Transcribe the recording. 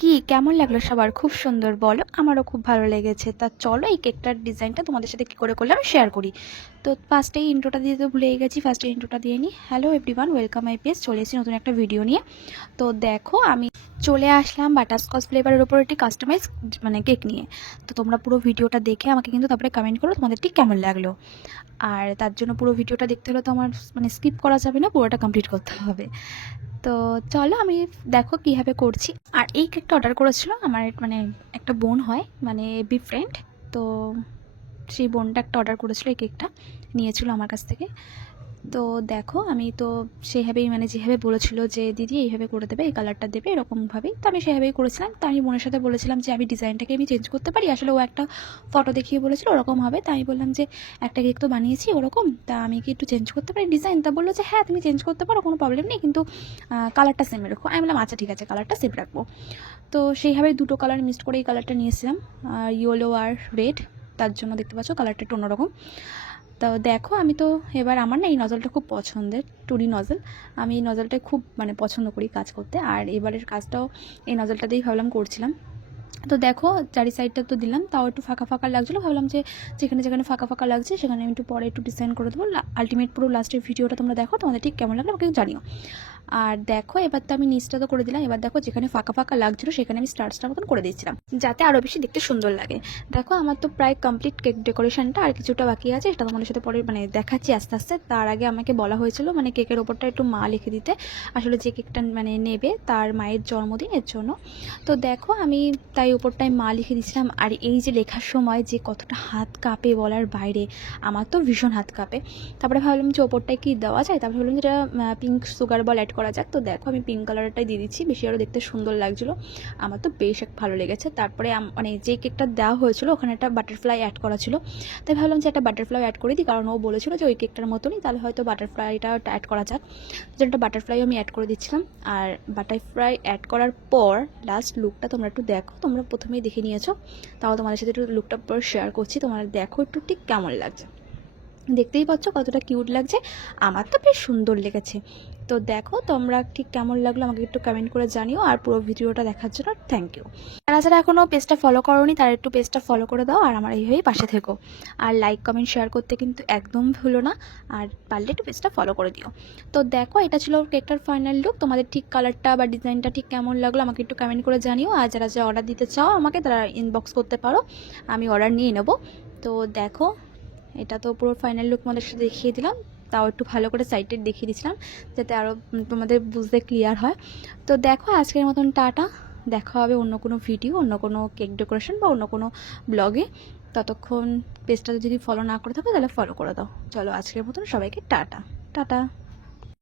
কি কেমন লাগলো সবার? খুব সুন্দর বলো? আমারও খুব ভালো লেগেছে। তা চলো এই কেকটার ডিজাইনটা তোমাদের সাথে কি করে করলাম শেয়ার করি। তো ফার্স্টেই ইন্ট্রোটা দিতে তো ভুলেই গেছি, ফার্স্টে ইন্ট্রোটা দিয়ে নিই। Hello everyone, welcome my page. চলে এসেছি নতুন একটা ভিডিও নিয়ে। তো দেখো আমি চলে আসলাম বাটারস্কচ ফ্লেভারের ওপর একটি কাস্টমাইজ মানে কেক নিয়ে। তো তোমরা পুরো ভিডিওটা দেখে আমাকে কিন্তু তারপরে কমেন্ট করো তোমাদের ঠিক কেমন লাগলো। আর তার জন্য পুরো ভিডিওটা দেখতে হলে তো আমার মানে স্কিপ করা যাবে না, পুরোটা কমপ্লিট করতে হবে। তো চলো আমি দেখো কীভাবে করছি। আর এই কেকটা অর্ডার করেছিল আমার মানে একটা বোন হয়, মানে বি ফ্রেন্ড। তো সেই বোনটা একটা অর্ডার করেছিল, এই কেকটা নিয়েছিল আমার কাছ থেকে। তো দেখো আমি তো সেভাবেই মানে যেভাবে বলেছিল যে দিদি এইভাবে করে দেবে, এই কালারটা দেবে এরকমভাবেই, তো আমি সেভাবেই করেছিলাম। তো আমি বোনের সাথে বলেছিলাম যে আমি ডিজাইনটাকে আমি চেঞ্জ করতে পারি, আসলে ও একটা ফটো দেখিয়ে বলেছিল ওরকম হবে। তা আমি বললাম যে একটা কেক তো বানিয়েছি ওরকম, তা আমি কি একটু চেঞ্জ করতে পারি ডিজাইন? তা বললো যে হ্যাঁ তুমি চেঞ্জ করতে পারো, কোনো প্রবলেম নেই, কিন্তু কালারটা সেম রাখো। আমি বললাম আচ্ছা ঠিক আছে, কালারটা সেম রাখবো। তো সেইভাবে দুটো কালার মিক্সড করে এই কালারটা নিয়েছিলাম, ইয়েলো আর রেড। তার জন্য দেখতে পাচ্ছ কালারটা একটু অন্যরকম। তো দেখো আমি তো এবার আমার না এই নজলটা খুব পছন্দের, টুনি নজল। আমি এই নজলটা খুব মানে পছন্দ করি কাজ করতে, আর এবারের কাজটাও এই নজলটাতেই ভাবলাম করছিলাম। তো দেখো চারি সাইডটা তো দিলাম, তাও একটু ফাঁকা ফাঁকা লাগছিলো। ভাবলাম যে যেখানে যেখানে ফাঁকা ফাঁকা লাগছে সেখানে আমি একটু পরে একটু ডিজাইন করে দেবো। আলটিমেট পুরো লাস্টের ভিডিওটা তোমরা দেখো, তোমাদের ঠিক কেমন লাগলো আমাকে জানিও। আর দেখো এবার তো আমি নিচটা তো করে দিলাম, এবার দেখো যেখানে ফাঁকা ফাঁকা লাগছিলো সেখানে আমি স্টার মতন করে দিয়েছিলাম, যাতে আরও বেশি দেখতে সুন্দর লাগে। দেখো আমার তো প্রায় কমপ্লিট কেক ডেকোরেশনটা, আর কিছুটা বাকি আছে, এটা তোমাদের সাথে পরে মানে দেখাচ্ছি আস্তে আস্তে। তার আগে আমাকে বলা হয়েছিল মানে কেকের ওপরটা একটু মা লিখে দিতে, আসলে যে কেকটা মানে নেবে তার মায়ের জন্মদিনের জন্য। তো দেখো আমি তাই ওপরটায় মা লিখে দিয়েছিলাম। আর এই যে লেখার সময় যে কতটা হাত কাঁপে বলার বাইরে, আমার তো ভীষণ হাত কাঁপে। তারপরে ভাবলাম যে ওপরটায় কি দেওয়া যায়, তারপরে ভাবলাম যেটা পিঙ্ক সুগার বল অ্যাড করা যাক। তো দেখো আমি পিঙ্ক কালারটাই দিয়ে দিচ্ছি, বেশি আরও দেখতে সুন্দর লাগছিলো, আমার তো বেশ ভালো লেগেছে। তারপরে মানে যে কেকটা দেওয়া হয়েছিল ওখানে একটা বাটারফ্লাই অ্যাড করা ছিল, তাই ভাবলাম যে একটা বাটারফ্লাই অ্যাড করে দিই, কারণ ও বলেছিল যে ওই কেকটার মতনই, তাহলে হয়তো বাটারফ্লাইটা অ্যাড করা যাক। যেন একটা বাটারফ্লাই আমি অ্যাড করে দিচ্ছিলাম। আর বাটারফ্লাই অ্যাড করার পর লাস্ট লুকটা তোমরা একটু দেখো, তোমরা প্রথমেই দেখে নিয়েছো, তাও তোমাদের সাথে একটু লুকটা পর শেয়ার করছি, তোমরা দেখো একটু ঠিক কেমন লাগছে। দেখতেই পাচ্ছ কতটা কিউট লাগছে, আমার তো বেশ সুন্দর লেগেছে। তো দেখো তোমরা ঠিক কেমন লাগলো আমাকে একটু কমেন্ট করে জানিও, আর পুরো ভিডিওটা দেখার জন্য থ্যাংক ইউ। যারা যারা এখনও পেজটা ফলো করোনি তারা একটু পেজটা ফলো করে দাও, আর আমার এইভাবেই পাশে থেকো। আর লাইক কমেন্ট শেয়ার করতে কিন্তু একদম ভুলো না, আর পারলে একটু পেজটা ফলো করে দিও। তো দেখো এটা ছিল কেকটার ফাইনাল লুক, তোমাদের ঠিক কালারটা বা ডিজাইনটা ঠিক কেমন লাগলো আমাকে একটু কমেন্ট করে জানিও। আর যারা যারা অর্ডার দিতে চাও আমাকে তারা ইনবক্স করতে পারো, আমি অর্ডার নিয়ে নেবো। তো দেখো এটা তো পুরো ফাইনাল লুক তোমাদের সাথে দেখিয়ে দিলাম, তাও একটু ভালো করে সাইডে দেখিয়ে দিয়েছিলাম যাতে আরও তোমাদের বুঝতে ক্লিয়ার হয়। তো দেখো আজকের মতন টাটা, দেখা হবে অন্য কোনো ভিডিও, অন্য কোনো কেক ডেকোরেশন বা অন্য কোনো ব্লগে। ততক্ষণ পেজটা যদি ফলো না করে থাকো তাহলে ফলো করে দাও। চলো আজকের মতন সবাইকে টাটা টাটা।